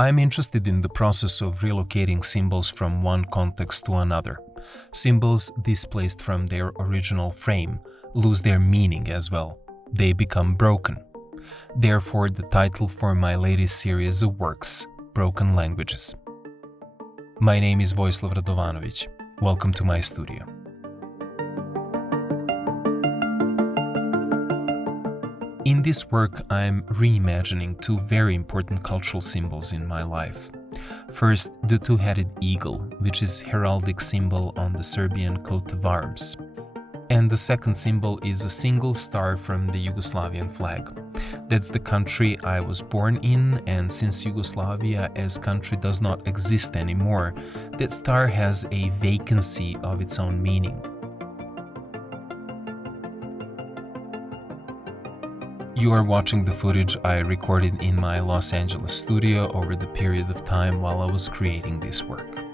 I'm interested in the process of relocating symbols from one context to another. Symbols displaced from their original frame lose their meaning as well. They become broken. Therefore, the title for my latest series of works, Broken Languages. My name is Vojislav Radovanović. Welcome to my studio. In this work, I'm reimagining two very important cultural symbols in my life. First, the two-headed eagle, which is heraldic symbol on the Serbian coat of arms. And the second symbol is a single star from the Yugoslavian flag. That's the country I was born in, and since Yugoslavia as country does not exist anymore, that star has a vacancy of its own meaning. You are watching the footage I recorded in my Los Angeles studio over the period of time while I was creating this work.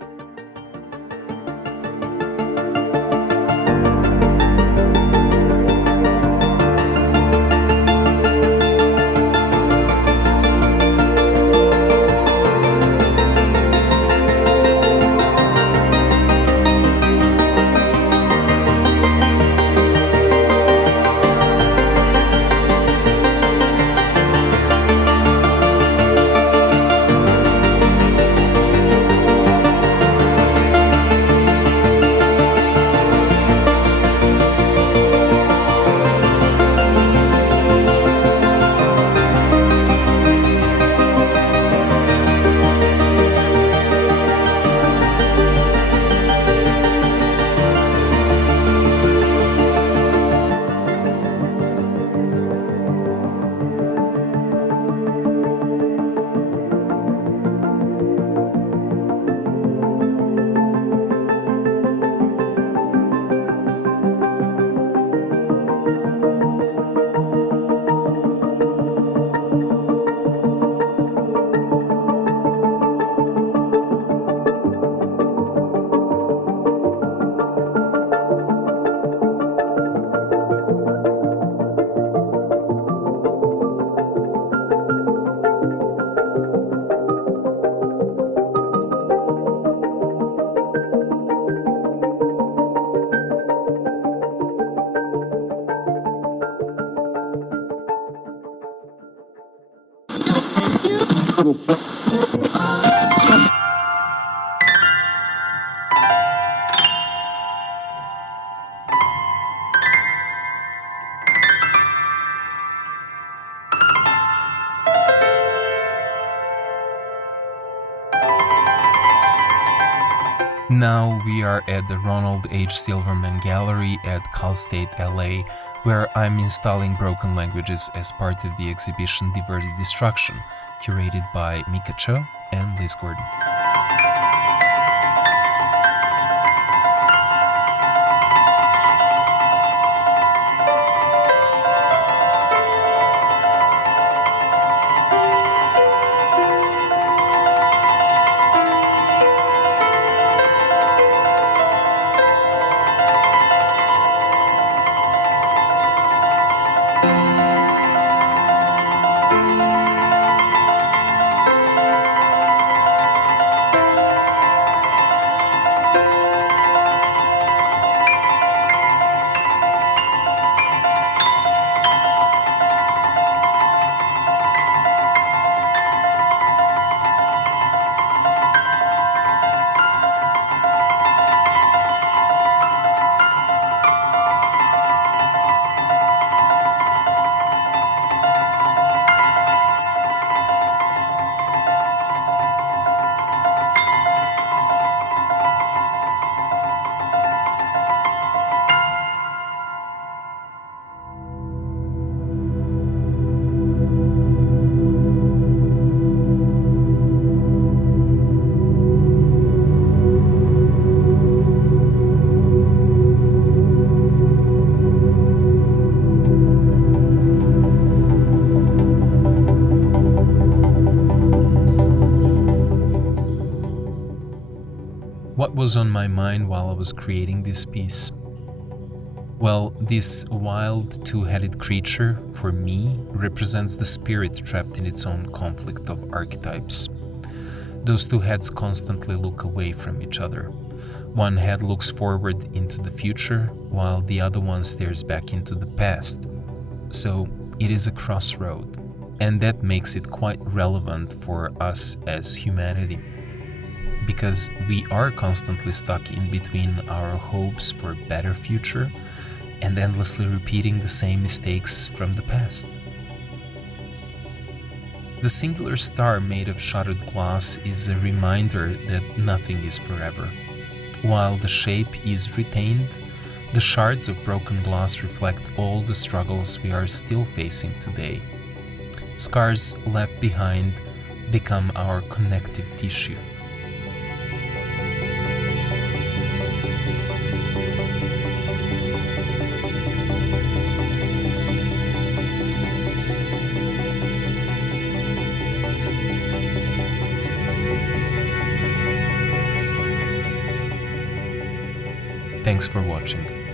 Now we are at the Ronald H. Silverman Gallery at Cal State, LA, where I'm installing broken languages as part of the exhibition Diverted Destruction, curated by Mika and Liz Gordon. What was on my mind while I was creating this piece? Well, this wild two-headed creature, for me, represents the spirit trapped in its own conflict of archetypes. Those two heads constantly look away from each other. One head looks forward into the future, while the other one stares back into the past. So it is a crossroad, and that makes it quite relevant for us as humanity, because we are constantly stuck in between our hopes for a better future and endlessly repeating the same mistakes from the past. The singular star made of shattered glass is a reminder that nothing is forever. While the shape is retained, the shards of broken glass reflect all the struggles we are still facing today. Scars left behind become our connective tissue. Thanks for watching.